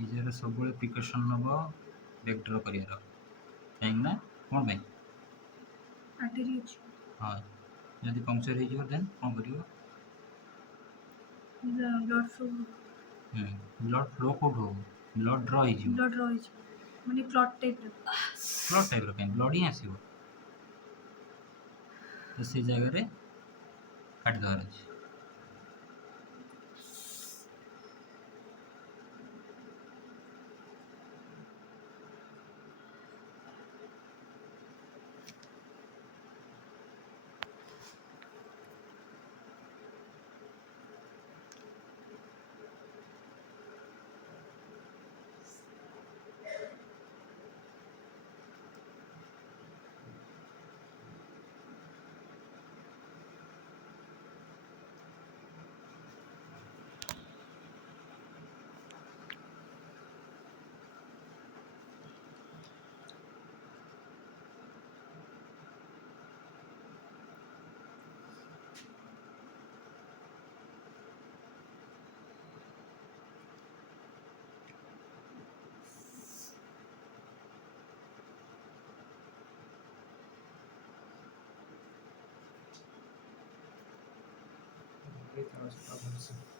ନିଜର ସବୁବେଳେ ପ୍ରିକସନ୍ ନେବ ବ୍ୟାକ୍ ଡ୍ର କରିବାର, କାହିଁକିନା କ'ଣ ପାଇଁ? ଆର୍ଟେରୀ ଅଛି। ହଁ, ଯଦି ପଙ୍କଚର୍ ହେଇଯିବ ଦେନ୍ କ'ଣ କରିବ? Blood flow. ବ୍ଲଡ଼ ଫ୍ଲୋ କେଉଁଠୁ ହେବ? ବ୍ଲଡ଼ ଡ୍ର ହେଇଯିବ। ବ୍ଲଡ଼ ଡ୍ର ହେଇଯିବ, ମାନେ କ୍ଲଟ୍ ଟାଇପ୍ର। କ୍ଲଟ୍ ଟାଇପ୍ର କାହିଁ? ବ୍ଲଡ଼ ହିଁ ଆସିବ। ତ ସେ ଜାଗାରେ କାଟିଦେବାର ଅଛି। Great, that was a problem.